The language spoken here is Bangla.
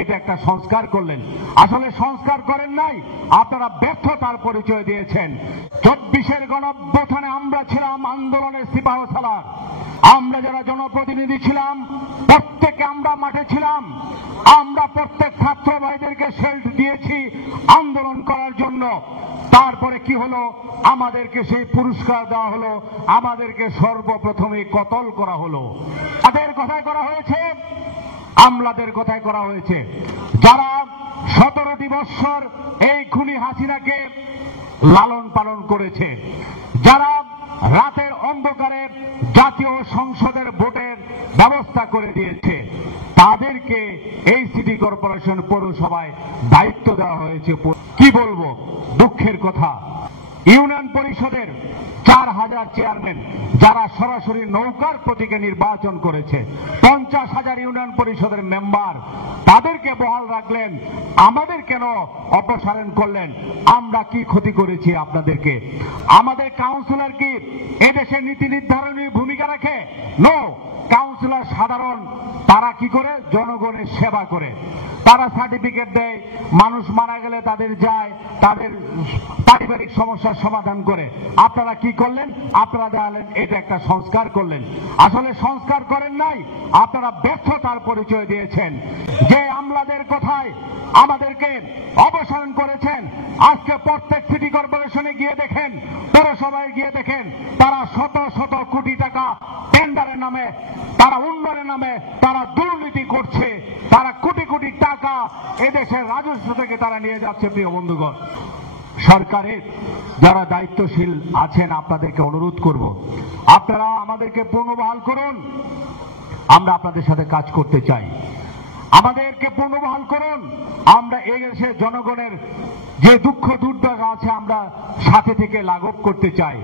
এটা একটা সংস্কার করলেন। আসলে সংস্কার করেন নাই, আপনারা ব্যর্থতার পরিচয় দিয়েছেন। 24-এর গণঅভ্যুত্থানে আমরা ছিলাম আন্দোলনের সিপাহসালার। আমরা যারা জনপ্রতিনিধি ছিলাম প্রত্যেকে আমরা মাঠে ছিলাম। আমরা প্রত্যেক ছাত্র ভাইদেরকে শেল্ড দিয়েছি আন্দোলন করার জন্য। তারপরে কি হলো? আমাদেরকে সেই পুরস্কার দেওয়া হলো, আমাদেরকে সর্বপ্রথমে কতল করা হলো। তাদের কথায় করা হয়েছে, আমলাদের কথায় করা হয়েছে। যারা 17টি বৎসর এই খুনি হাসিনাকে লালন পালন করেছে, যারা রাতের অন্ধকারে জাতীয় সংসদের ভোটের ব্যবস্থা করে দিয়েছে, তাদেরকে এই সিটি কর্পোরেশন পৌরসভায় দায়িত্ব দেওয়া হয়েছে। কি বলবো, দুঃখের কথা। ইউনিয়ন পরিষদের 4000 চেয়ারম্যান যারা সরাসরি নৌকার প্রতীকে নির্বাচন করেছে, 50,000 ইউনিয়ন পরিষদের মেম্বার, তাদেরকে বহাল রাখলেন, আমাদের কেন অপসারণ করলেন? আমরা কি ক্ষতি করেছি আপনাদেরকে? আমাদের কাউন্সিলর কি এদেশের নীতি নির্ধারণী ভূমিকা রাখে? নো। কাউন্সিলর সাধারণ, তারা কি করে? জনগণের সেবা করে। তারা সার্টিফিকেট দেয়, মানুষ মারা গেলে তাদের যায়, তাদের পারিবারিক সমস্যার সমাধান করে। আপনারা কি করলেন? আপনারা দেখালেন এটা একটা সংস্কার করলেন। আসলে সংস্কার করেন নাই, আপনারা ব্যর্থতার পরিচয় দিয়েছেন। যে আমলাদের কথায় আমাদেরকে অপসারণ করেছেন, আজকে প্রত্যেক সিটি কর্পোরেশনে গিয়ে দেখেন, পৌরসভায় গিয়ে দেখেন, তারা শত শত কোটি টাকা টেন্ডারের নামে, তারা উন্নয়নের নামে তারা দুর্নীতি করছে। তারা কোটি কোটি টাকা এদেশের রাজস্ব থেকে তারা নিয়ে যাচ্ছে। প্রিয় বন্ধুগণ, সরকারের যারা দায়িত্বশীল আছেন, আপনাদেরকে অনুরোধ করব, আপনারা আমাদেরকে পুনর্বহাল করুন। আমরা আপনাদের সাথে কাজ করতে চাই। আমাদেরকে পুনর্বহাল করুন। আমরা এই দেশের জনগণের যে দুঃখ দুর্দশা আছে, আমরা সাথে থেকে লাঘব করতে চাই।